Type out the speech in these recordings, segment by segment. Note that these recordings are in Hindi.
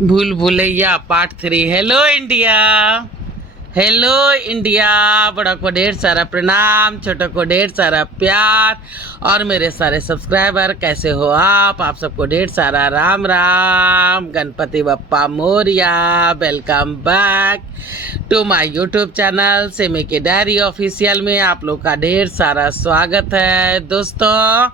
भूल भुलैया पार्ट 3। हेलो इंडिया, बड़ा को ढेर सारा प्रणाम, छोटों को ढेर सारा प्यार। और मेरे सारे सब्सक्राइबर कैसे हो आप सबको ढेर सारा Ram Ram, Ganpati Bappa Morya. Welcome back to my YouTube channel सेमी के डायरी ऑफिशियल में आप लोग का ढेर सारा स्वागत है। दोस्तों,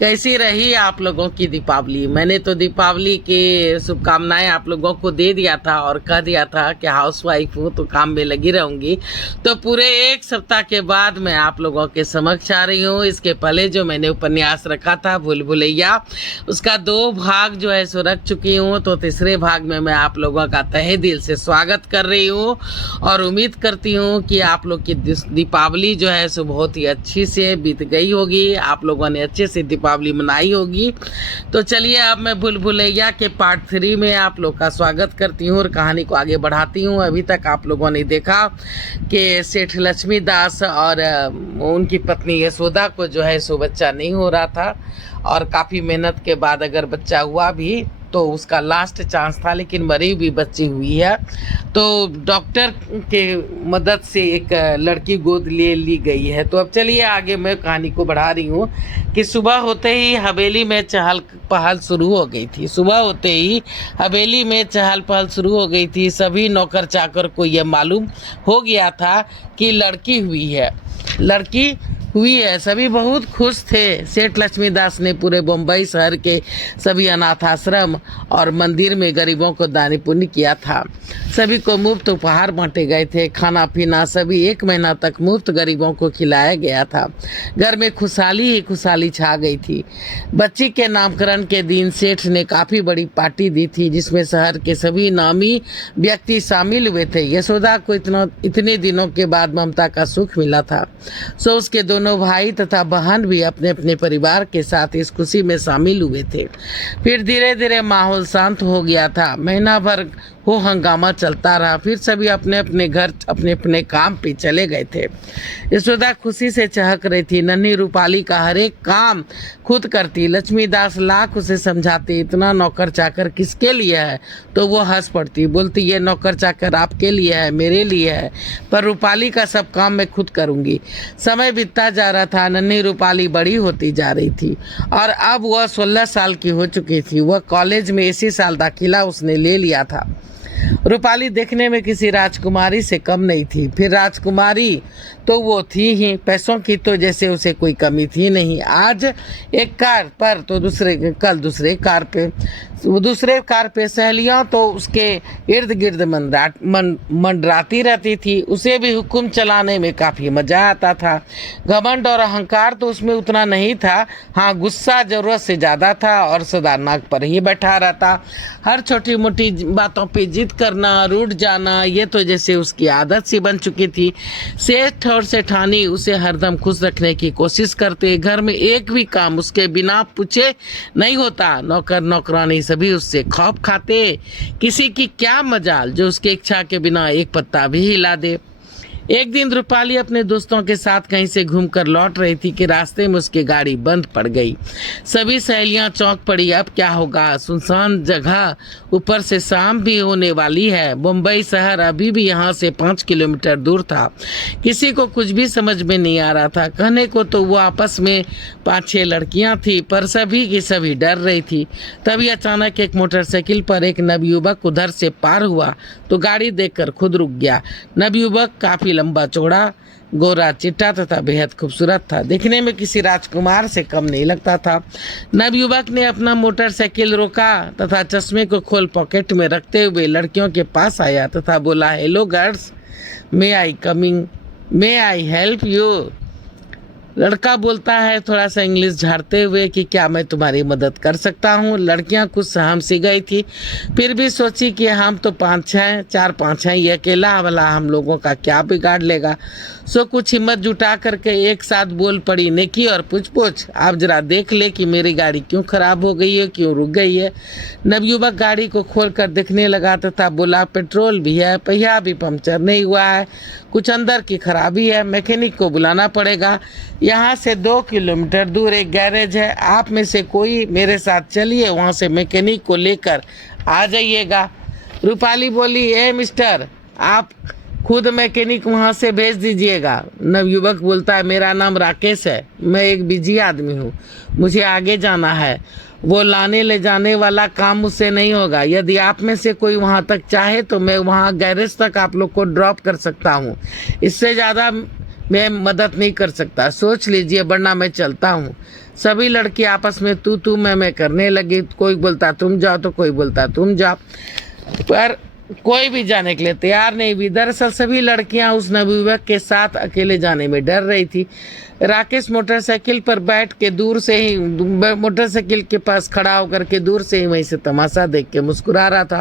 कैसी रही आप लोगों की दीपावली? मैंने तो दीपावली की शुभकामनाएं आप लोगों को दे दिया था और कह दिया था कि हाउसवाइफ हूँ तो काम में लगी रहूंगी। तो पूरे एक सप्ताह के बाद मैं आप लोगों के समक्ष आ रही हूँ। इसके पहले जो मैंने उपन्यास रखा था भूल भुलैया, उसका 2 भाग जो है सो रख चुकी हूँ। तो तीसरे भाग में मैं आप लोगों का तहे दिल से स्वागत कर रही हूँ और उम्मीद करती हूँ कि आप लोग की दीपावली जो है सो बहुत ही अच्छी से बीत गई होगी, आप लोगों ने अच्छे से दीपावली मनाई होगी। तो चलिए अब मैं भूल भुलैया के पार्ट 3 में आप लोग का स्वागत करती हूँ और कहानी को आगे बढ़ाती हूँ। अभी तक आप लोगों ने देखा कि सेठ लक्ष्मी दास और उनकी पत्नी यशोदा को जो है सो बच्चा नहीं हो रहा था और काफ़ी मेहनत के बाद अगर बच्चा हुआ भी तो उसका लास्ट चांस था, लेकिन मरी हुई बच्ची हुई है। तो डॉक्टर के मदद से एक लड़की गोद ले ली गई है। तो अब चलिए आगे मैं कहानी को बढ़ा रही हूँ कि सुबह होते ही हवेली में चहल पहल शुरू हो गई थी। सुबह होते ही हवेली में चहल पहल शुरू हो गई थी। सभी नौकर चाकर को यह मालूम हो गया था कि लड़की हुई है। सभी बहुत खुश थे। सेठ लक्ष्मीदास ने पूरे बम्बई शहर के सभी अनाथ आश्रम और मंदिर में गरीबों को दान पुण्य किया था। सभी को मुफ्त उपहार बांटे गए थे। खाना पीना सभी 1 महीना तक मुफ्त गरीबों को खिलाया गया था। घर में खुशहाली ही खुशहाली छा गई थी। बच्ची के नामकरण के दिन सेठ ने काफ़ी बड़ी पार्टी दी थी, जिसमें शहर के सभी नामी व्यक्ति शामिल हुए थे। यशोदा को इतने दिनों के बाद ममता का सुख मिला था। सो उसके दोनों भाई तथा बहन भी अपने अपने परिवार के साथ इस खुशी में शामिल हुए थे। फिर धीरे धीरे माहौल शांत हो गया था। महीना भर हो हंगामा चलता रहा। फिर सभी अपने अपने घर अपने अपने काम पे चले गए थे। यशोदा खुशी से चहक रही थी। नन्ही रूपाली का हर एक काम खुद करती। लक्ष्मीदास लाख उसे समझाते, इतना नौकर चाकर किसके लिए है? तो वो हंस पड़ती, बोलती ये नौकर चाकर आपके लिए है, मेरे लिए है, पर रूपाली का सब काम मैं खुद करूँगी। समय बीतता जा रहा था। नन्ही रूपाली बड़ी होती जा रही थी और अब वह 16 साल की हो चुकी थी। वह कॉलेज में इसी साल दाखिला उसने ले लिया था। रूपाली देखने में किसी राजकुमारी से कम नहीं थी। फिर राजकुमारी तो वो थी ही, पैसों की तो जैसे उसे कोई कमी थी नहीं। आज एक कार पर तो कल दूसरे कार पे सहेलियां तो उसके इर्द गिर्द मंडराती रहती थी। उसे भी हुक्म चलाने में काफ़ी मजा आता था। घमंड और अहंकार तो उसमें उतना नहीं था। हाँ, गुस्सा ज़रूरत से ज़्यादा था और सदा नाक पर ही बैठा रहता। हर छोटी मोटी बातों पे जिद करना, रूठ जाना, ये तो जैसे उसकी आदत सी बन चुकी थी। सेठ और सेठानी उसे हरदम खुश रखने की कोशिश करते। घर में एक भी काम उसके बिना पूछे नहीं होता। नौकर नौकरानी सभी उससे खौफ खाते। किसी की क्या मजाल जो उसके इच्छा के बिना एक पत्ता भी हिला दे। एक दिन रूपाली अपने दोस्तों के साथ कहीं से घूमकर लौट रही थी कि रास्ते में उसकी गाड़ी बंद पड़ गई। सभी सहेलियां चौंक पड़ी। अब क्या होगा? सुनसान जगह, ऊपर से शाम भी होने वाली है। मुंबई शहर अभी भी यहाँ से 5 किलोमीटर दूर था। किसी को कुछ भी समझ में नहीं आ रहा था। कहने को तो वो आपस में 5-6 लड़कियां थी, पर सभी की सभी डर रही थी। तभी अचानक एक मोटरसाइकिल पर एक नवयुवक उधर से पार हुआ तो गाड़ी देखकर खुद रुक गया। नवयुवक काफी लंबा चौड़ा, गोरा चिट्टा तथा बेहद खूबसूरत था। देखने में किसी राजकुमार से कम नहीं लगता था। नवयुवक ने अपना मोटरसाइकिल रोका तथा चश्मे को खोल पॉकेट में रखते हुए लड़कियों के पास आया तथा बोला, hello girls, may I help you? लड़का बोलता है थोड़ा सा इंग्लिश झाड़ते हुए कि क्या मैं तुम्हारी मदद कर सकता हूँ। लड़कियाँ कुछ सहम सी गई थी, फिर भी सोची कि हम तो 4-5 हैं, ये अकेला वाला हम लोगों का क्या बिगाड़ लेगा। सो कुछ हिम्मत जुटा करके एक साथ बोल पड़ी, नेकी और पूछ आप जरा देख ले कि मेरी गाड़ी क्यों खराब हो गई है, क्यों रुक गई है। नवयुवक गाड़ी को खोल कर देखने लगा तथा बोला, पेट्रोल भी है, पहिया भी पंक्चर नहीं हुआ है, कुछ अंदर की खराबी है, मैकेनिक को बुलाना पड़ेगा। यहाँ से 2 किलोमीटर दूर एक गैरेज है, आप में से कोई मेरे साथ चलिए, वहाँ से मैकेनिक को लेकर आ जाइएगा। रूपाली बोली, ए मिस्टर, आप खुद मैकेनिक वहाँ से भेज दीजिएगा। नवयुवक बोलता है, मेरा नाम राकेश है, मैं एक बिजी आदमी हूँ, मुझे आगे जाना है, वो लाने ले जाने वाला काम मुझसे नहीं होगा। यदि आप में से कोई वहाँ तक चाहे तो मैं वहाँ गैरेज तक आप लोग को ड्रॉप कर सकता हूँ, इससे ज़्यादा मैं मदद नहीं कर सकता, सोच लीजिए वरना मैं चलता हूँ। सभी लड़के आपस में तू मैं करने लगी। कोई बोलता तुम जाओ तो कोई बोलता तुम जाओ, पर कोई भी जाने के लिए तैयार नहीं भी। दरअसल सभी लड़कियां उस नवयुवक के साथ अकेले जाने में डर रही थी। राकेश मोटरसाइकिल पर बैठ के दूर से ही मोटरसाइकिल के पास खड़ा होकर के दूर से ही वहीं से तमाशा देख के मुस्कुरा रहा था।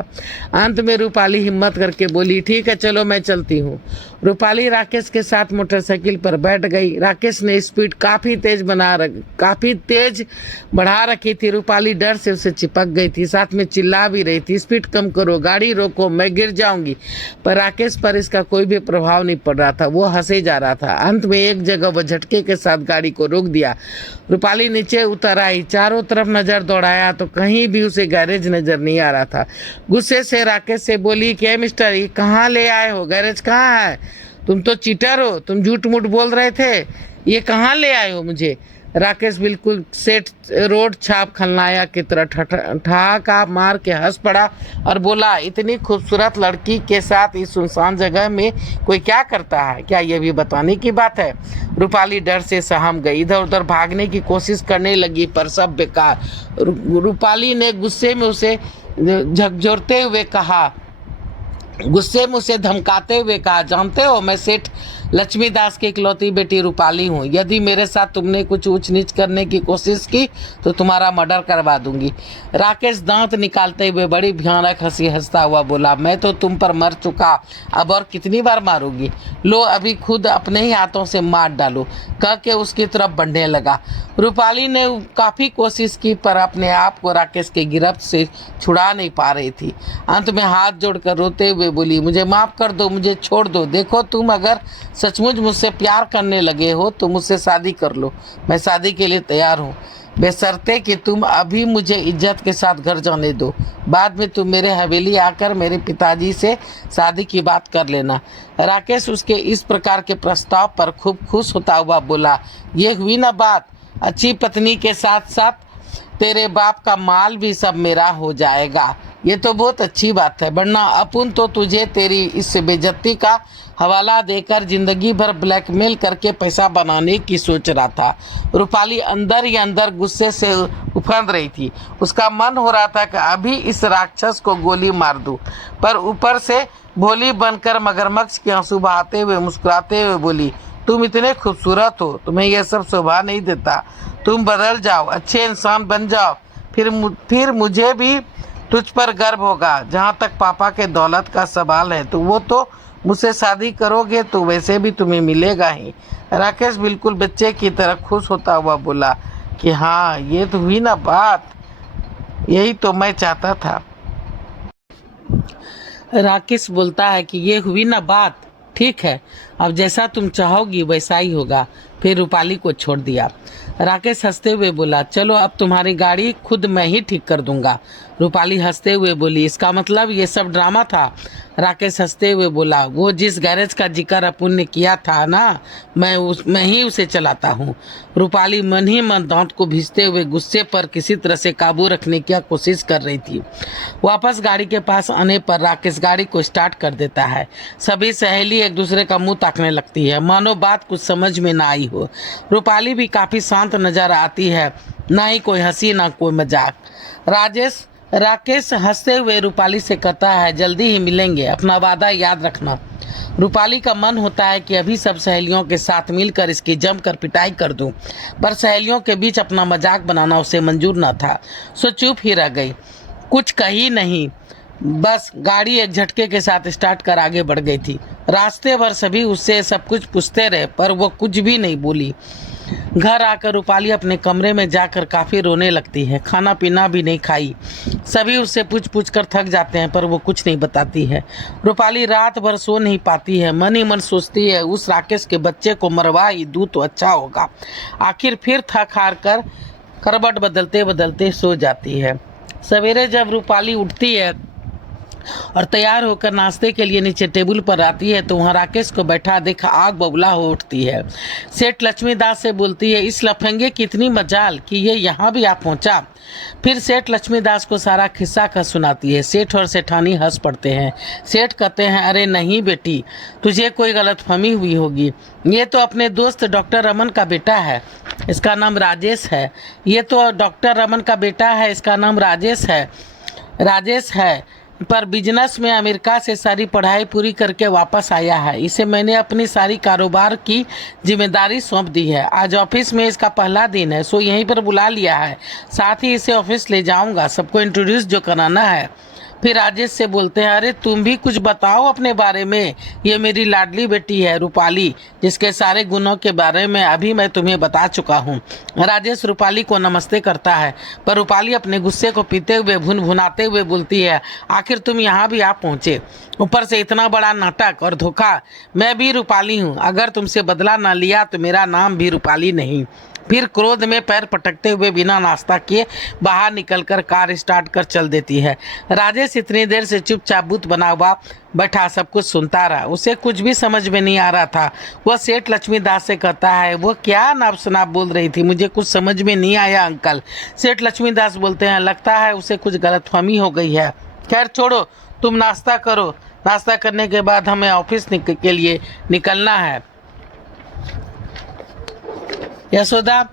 अंत में रूपाली हिम्मत करके बोली, ठीक है चलो मैं चलती हूँ। रूपाली राकेश के साथ मोटरसाइकिल पर बैठ गई। राकेश ने स्पीड काफ़ी तेज बढ़ा रखी थी। रूपाली डर से उसे चिपक गई थी, साथ में चिल्ला भी रही थी, स्पीड कम करो, गाड़ी रोको, मैं गिर जाऊंगी। पर राकेश पर इसका कोई भी प्रभाव नहीं पड़ रहा था, वो हंसे जा रहा था। अंत में एक जगह वो झटके के साथ गाड़ी को रोक दिया। रूपाली नीचे उतर आई, चारों तरफ नजर दौड़ाया तो कहीं भी उसे गैरेज नजर नहीं आ रहा था। गुस्से से राकेश से बोली कि मिस्टर, ये कहाँ ले आए हो, गैरेज कहाँ है? तुम तो चीटर हो, तुम झूठ मूठ बोल रहे थे, ये कहाँ ले आए हो मुझे? राकेश बिल्कुल सेठ रोड छाप खलनायक की तरह ठहाका मार के हंस पड़ा और बोला, इतनी खूबसूरत लड़की के साथ इस सुनसान जगह में कोई क्या करता है, क्या ये भी बताने की बात है? रूपाली डर से सहम गई, इधर उधर भागने की कोशिश करने लगी, पर सब बेकार। रूपाली ने गुस्से में उसे झकझोरते हुए कहा, गुस्से में उसे धमकाते हुए कहा, जानते हो मैं सेठ लक्ष्मीदास की इकलौती बेटी रूपाली हूँ, यदि मेरे साथ तुमने कुछ ऊंच नीच करने की कोशिश की तो तुम्हारा मर्डर करवा दूंगी। राकेश दांत निकालते हुए बड़ी भयानक हंसी हंसता हुआ बोला, मैं तो तुम पर मर चुका, अब और कितनी बार मारूंगी, लो अभी खुद अपने ही हाथों से मार डालो, कह के उसकी तरफ बढ़ने लगा। रूपाली ने काफ़ी कोशिश की पर अपने आप को राकेश के गिरफ्त से छुड़ा नहीं पा रही थी। अंत में हाथ जोड़कर रोते हुए बोली, मुझे माफ़ कर दो, मुझे छोड़ दो, देखो तुम अगर सचमुच मुझसे प्यार करने लगे हो तो मुझसे शादी कर लो, मैं शादी के लिए तैयार हूँ, बशर्ते कि तुम अभी मुझे इज्जत के साथ घर जाने दो, बाद में तुम मेरे हवेली आकर मेरे पिताजी से शादी की बात कर लेना। राकेश उसके इस प्रकार के प्रस्ताव पर खूब खुश होता हुआ बोला, ये हुई ना बात, अच्छी पत्नी के साथ साथ तेरे बाप का माल भी सब मेरा हो जाएगा, ये तो बहुत अच्छी बात है, वरना अपुन तो तुझे तेरी इस बेइज्जती का हवाला देकर जिंदगी भर ब्लैकमेल करके पैसा बनाने की सोच रहा था। रूपाली अंदर ही अंदर गुस्से से उफंद रही थी। उसका मन हो रहा था कि अभी इस राक्षस को गोली मार दूं, पर ऊपर से भोली बनकर मगरमच्छ के आंसू बहाते हुए मुस्कुराते हुए बोली, तुम इतने खूबसूरत हो, तुम्हें यह सब शोभा नहीं देता, तुम बदल जाओ, अच्छे इंसान बन जाओ, फिर मुझे भी तुझ पर गर्व होगा। जहाँ तक पापा के दौलत का सवाल है तो वो तो मुझसे शादी करोगे तो वैसे भी तुम्हें मिलेगा ही। राकेश बिल्कुल बच्चे की तरह खुश होता हुआ बोला कि हाँ ये तो हुई ना बात, यही तो मैं चाहता था। राकेश बोलता है कि ये हुई ना बात, ठीक है अब जैसा तुम चाहोगी वैसा ही होगा। फिर रूपाली को छोड़ दिया। राकेश हंसते हुए बोला, चलो अब तुम्हारी गाड़ी खुद मैं ही ठीक कर दूंगा। रूपाली हंसते हुए बोली, इसका मतलब ये सब ड्रामा था? राकेश हंसते हुए बोला, वो जिस गैरेज का जिक्र अपुन ने किया था ना, मैं ही उसे चलाता हूँ। रूपाली मन ही मन दांत को भींचते हुए गुस्से पर किसी तरह से काबू रखने की कोशिश कर रही थी। वापस गाड़ी के पास आने पर राकेश गाड़ी को स्टार्ट कर देता है। सभी सहेली एक दूसरे का मुंह ताकने लगती है, मानो बात कुछ समझ में ना आई हो। रूपाली भी काफी शांत नजर आती है, ना ही कोई हंसी ना कोई मजाक। राकेश हंसते हुए रूपाली से कहता है, जल्दी ही मिलेंगे, अपना वादा याद रखना। रूपाली का मन होता है कि अभी सब सहेलियों के साथ मिलकर इसकी जमकर पिटाई कर दूं, पर सहेलियों के बीच अपना मजाक बनाना उसे मंजूर न था, सो चुप ही रह गई, कुछ कही नहीं, बस गाड़ी एक झटके के साथ स्टार्ट कर आगे बढ़ गई थी। रास्ते भर सभी उससे सब कुछ पूछते रहे पर वो कुछ भी नहीं बोली। घर आकर रूपाली अपने कमरे में जाकर काफ़ी रोने लगती है, खाना पीना भी नहीं खाई। सभी उससे पूछ कर थक जाते हैं पर वो कुछ नहीं बताती है। रूपाली रात भर सो नहीं पाती है, मन ही मन सोचती है उस राकेश के बच्चे को मरवा ही दूँ तो अच्छा होगा। आखिर फिर थक हार कर करवट बदलते बदलते सो जाती है। सवेरे जब रूपाली उठती है और तैयार होकर नाश्ते के लिए नीचे टेबल पर आती है तो वहाँ राकेश को बैठा देख आग बबूला हो उठती है। सेठ लक्ष्मीदास से बोलती है, इस लफंगे की इतनी मजाल कि ये यहाँ भी आ पहुँचा। फिर सेठ लक्ष्मीदास को सारा किस्सा का सुनाती है। सेठ और सेठानी हंस पड़ते हैं। सेठ कहते हैं, अरे नहीं बेटी, तुझे कोई गलतफहमी हुई होगी। ये तो अपने दोस्त डॉक्टर रमन का बेटा है, इसका नाम राजेश है। ये तो डॉक्टर रमन का बेटा है, इसका नाम राजेश है, पर बिजनेस में अमेरिका से सारी पढ़ाई पूरी करके वापस आया है। इसे मैंने अपनी सारी कारोबार की जिम्मेदारी सौंप दी है। आज ऑफिस में इसका पहला दिन है, सो यहीं पर बुला लिया है। साथ ही इसे ऑफिस ले जाऊंगा, सबको इंट्रोड्यूस जो कराना है। फिर राजेश से बोलते हैं, अरे तुम भी कुछ बताओ अपने बारे में। ये मेरी लाडली बेटी है रूपाली, जिसके सारे गुणों के बारे में अभी मैं तुम्हें बता चुका हूँ। राजेश रूपाली को नमस्ते करता है, पर रूपाली अपने गुस्से को पीते हुए भुनाते हुए बोलती है, आखिर तुम यहाँ भी आ पहुँचे, ऊपर से इतना बड़ा नाटक और धोखा। मैं भी रूपाली हूँ, अगर तुमसे बदला ना लिया तो मेरा नाम भी रूपाली नहीं। फिर क्रोध में पैर पटकते हुए बिना नाश्ता किए बाहर निकलकर कार स्टार्ट कर चल देती है। राजेश इतनी देर से चुपचाप बुत बना हुआ बैठा सब कुछ सुनता रहा। उसे कुछ भी समझ में नहीं आ रहा था। वह सेठ लक्ष्मीदास से कहता है, वो क्या नाप शनाप बोल रही थी, मुझे कुछ समझ में नहीं आया अंकल। सेठ लक्ष्मीदास बोलते हैं, लगता है उसे कुछ गलतफहमी हो गई है। खैर छोड़ो, तुम नाश्ता करो। नाश्ता करने के बाद हमें ऑफिस के लिए निकलना है। यशोदा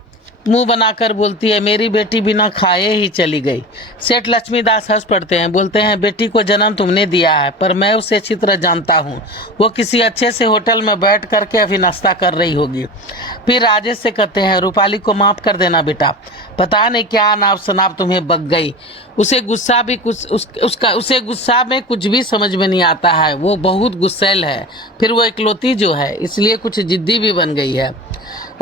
मुंह बनाकर बोलती है, मेरी बेटी बिना खाए ही चली गई। सेठ लक्ष्मीदास हंस पड़ते हैं, बोलते हैं, बेटी को जन्म तुमने दिया है, पर मैं उसे अच्छी तरह जानता हूँ। वो किसी अच्छे से होटल में बैठ करके अभी नाश्ता कर रही होगी। फिर राजेश से कहते हैं, रूपाली को माफ़ कर देना बेटा, पता नहीं क्या नाप शनाप तुम्हें बक गई। उसे गुस्सा में कुछ भी समझ में नहीं आता है। वो बहुत गुस्सैल है, फिर वो इकलौती जो है, इसलिए कुछ जिद्दी भी बन गई है।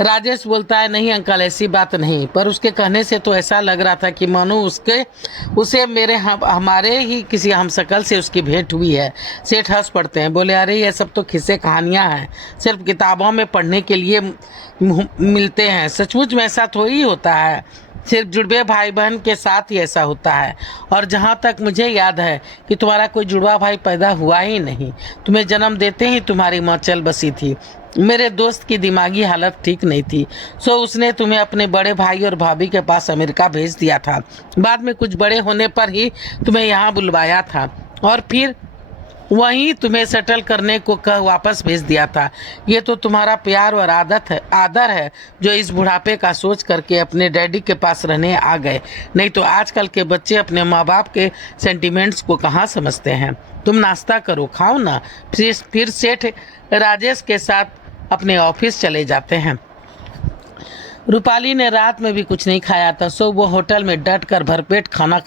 राजेश बोलता है, नहीं अंकल, ऐसी बात नहीं, पर उसके कहने से तो ऐसा लग रहा था कि मानो उसे हमारे ही किसी हमशक्ल से उसकी भेंट हुई है। सेठ हंस पड़ते हैं, बोले, अरे ये सब तो किस्से कहानियाँ हैं, सिर्फ किताबों में पढ़ने के लिए मिलते हैं। सचमुच में ऐसा थोड़ी होता है, सिर्फ जुड़वे भाई बहन के साथ ही ऐसा होता है। और जहाँ तक मुझे याद है कि तुम्हारा कोई जुड़वा भाई पैदा हुआ ही नहीं। तुम्हें जन्म देते ही तुम्हारी माँ चल बसी थी। मेरे दोस्त की दिमागी हालत ठीक नहीं थी, सो उसने तुम्हें अपने बड़े भाई और भाभी के पास अमेरिका भेज दिया था। बाद में कुछ बड़े होने पर ही तुम्हें यहाँ बुलवाया था और फिर वहीं तुम्हें सेटल करने को कह वापस भेज दिया था। ये तो तुम्हारा प्यार और आदर है जो इस बुढ़ापे का सोच करके अपने डैडी के पास रहने आ गए। नहीं तो आजकल के बच्चे अपने माँ बाप के सेंटिमेंट्स को कहाँ समझते हैं। तुम नाश्ता करो, खाओ ना। फिर सेठ राजेश के साथ अपने ऑफिस चले जाते हैं। रूपाली ने रात में भी कुछ नहीं खाया था, सो वो होटल में डट कर भरपेट खाना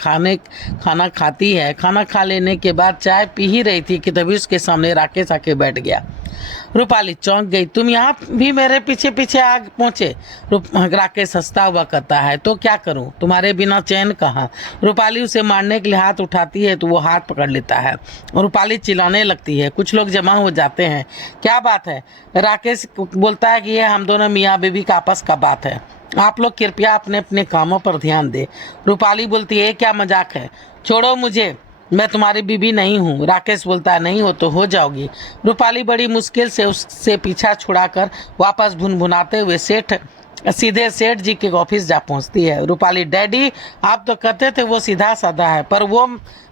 खाती है। खाना खा लेने के बाद चाय पी ही रही थी कि तभी उसके सामने राकेश आके बैठ गया। रूपाली चौंक गई, तुम यहाँ भी मेरे पीछे पीछे आ पहुँचे? राकेश हंसता हुआ कहता है, तो क्या करूँ, तुम्हारे बिना चैन कहाँ। रूपाली उसे मारने के लिए हाथ उठाती है तो वो हाथ पकड़ लेता है। रूपाली चिल्लाने लगती है, कुछ लोग जमा हो जाते हैं। क्या बात है? राकेश बोलता है कि ये हम दोनों मियाँ बीवी का आपस का बात है, आप लोग कृपया अपने अपने कामों पर ध्यान दें। रूपाली बोलती है, क्या मजाक है, छोड़ो मुझे, मैं तुम्हारी बीबी नहीं हूँ। राकेश बोलता है, नहीं हो तो हो जाओगी। रूपाली बड़ी मुश्किल से उससे पीछा छुड़ाकर वापस भुनभुनाते हुए सीधे सेठ जी के ऑफिस जा पहुँचती है। रूपाली, डैडी आप तो कहते थे वो सीधा साधा है, पर वो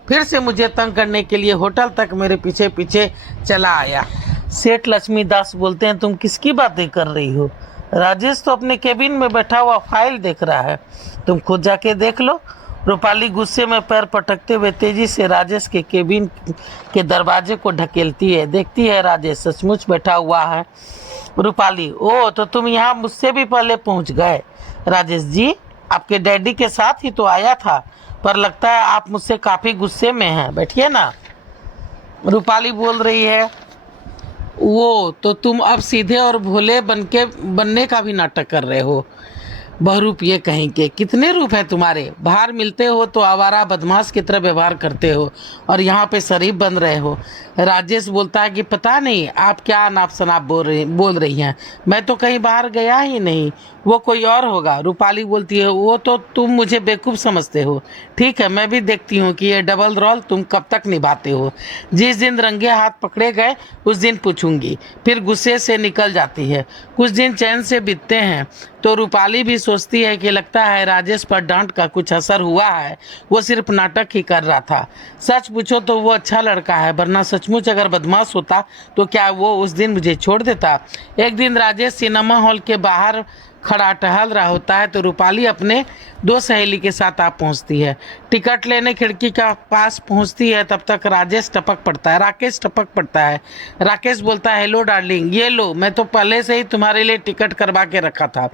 फिर से मुझे तंग करने के लिए होटल तक मेरे पीछे पीछे चला आया। सेठ लक्ष्मीदास बोलते हैं, तुम किसकी बातें कर रही हो? राजेश तो अपने केबिन में बैठा हुआ फाइल देख रहा है, तुम खुद जाके देख लो। रूपाली गुस्से में पैर पटकते हुए तेजी से राजेश के केबिन के दरवाजे को ढकेलती है। देखती है राजेश सचमुच बैठा हुआ है। रूपाली, ओ तो तुम यहाँ मुझसे भी पहले पहुँच गए। राजेश जी, आपके डैडी के साथ ही तो आया था, पर लगता है आप मुझसे काफ़ी गुस्से में हैं, बैठिए ना। रूपाली बोल रही है, वो तो तुम अब सीधे और भोले बनने का भी नाटक कर रहे हो। बहुरूप ये कहीं के, कितने रूप है तुम्हारे, बाहर मिलते हो तो आवारा बदमाश की तरह व्यवहार करते हो और यहाँ पे शरीफ बन रहे हो। राजेश बोलता है कि पता नहीं आप क्या अनाप शनाप बोल रही हैं, मैं तो कहीं बाहर गया ही नहीं, वो कोई और होगा। रूपाली बोलती है वो तो तुम मुझे बेवकूफ़ समझते हो। ठीक है, मैं भी देखती हूँ कि ये डबल रोल तुम कब तक निभाते हो। जिस दिन रंगे हाथ पकड़े गए उस दिन पूछूंगी। फिर गुस्से से निकल जाती है। कुछ दिन चैन से बीतते हैं तो रूपाली भी सोचती है कि लगता है राजेश पर डांट का कुछ असर हुआ है, वो सिर्फ नाटक ही कर रहा था। सच पूछो तो वो अच्छा लड़का है, वरना सचमुच अगर बदमाश होता तो क्या वो उस दिन मुझे छोड़ देता। एक दिन राजेश सिनेमा हॉल के बाहर खड़ा टहल रहा होता है तो रूपाली अपने दो सहेली के साथ आ पहुंचती है। टिकट लेने खिड़की के पास पहुंचती है तब तक राकेश टपक पड़ता है। राकेश बोलता है हेलो डार्लिंग, ये लो, मैं तो पहले से ही तुम्हारे लिए टिकट करवा के रखा था।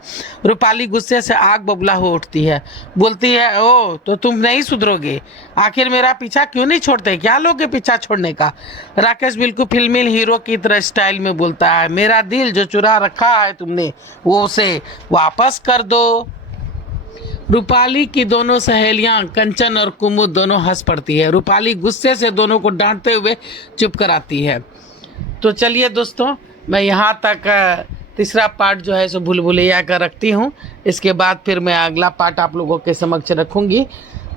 रूपाली गुस्से से आग बबूला हो उठती है, बोलती है ओ तो तुम नहीं सुधरोगे, आखिर मेरा पीछा क्यों नहीं छोड़ते, क्या लोगे पीछा छोड़ने का। राकेश बिल्कुल फिल्मी हीरो की तरह स्टाइल में बोलता है मेरा दिल जो चुरा रखा है तुमने वो उसे वापस कर दो। रूपाली की दोनों सहेलियां कंचन और कुमुद दोनों हंस पड़ती है। रूपाली गुस्से से दोनों को डांटते हुए चुप कराती है। तो चलिए दोस्तों, मैं यहाँ तक तीसरा पार्ट जो है सो भूल भुलैया का रखती हूँ। इसके बाद फिर मैं अगला पार्ट आप लोगों के समक्ष रखूँगी।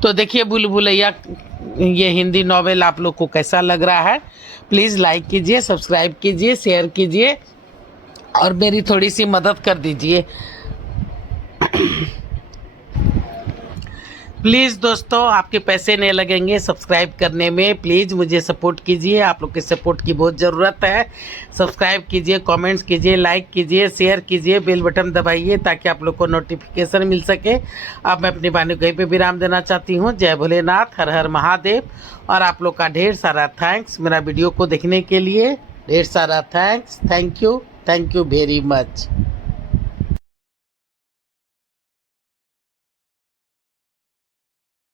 तो देखिए भूल भुलैया ये हिंदी नॉवेल आप लोग को कैसा लग रहा है, प्लीज़ लाइक कीजिए, सब्सक्राइब कीजिए, शेयर कीजिए और मेरी थोड़ी सी मदद कर दीजिए प्लीज़ दोस्तों, आपके पैसे नहीं लगेंगे सब्सक्राइब करने में। प्लीज़ मुझे सपोर्ट कीजिए, आप लोग के सपोर्ट की बहुत ज़रूरत है। सब्सक्राइब कीजिए, कमेंट्स कीजिए, लाइक कीजिए, शेयर कीजिए, बेल बटन दबाइए ताकि आप लोग को नोटिफिकेशन मिल सके। अब मैं अपनी वाणी को यहीं पे विराम देना चाहती हूँ। जय भोलेनाथ, हर हर महादेव। और आप लोग का ढेर सारा थैंक्स मेरा वीडियो को देखने के लिए, ढेर सारा thanks. Thank you very much.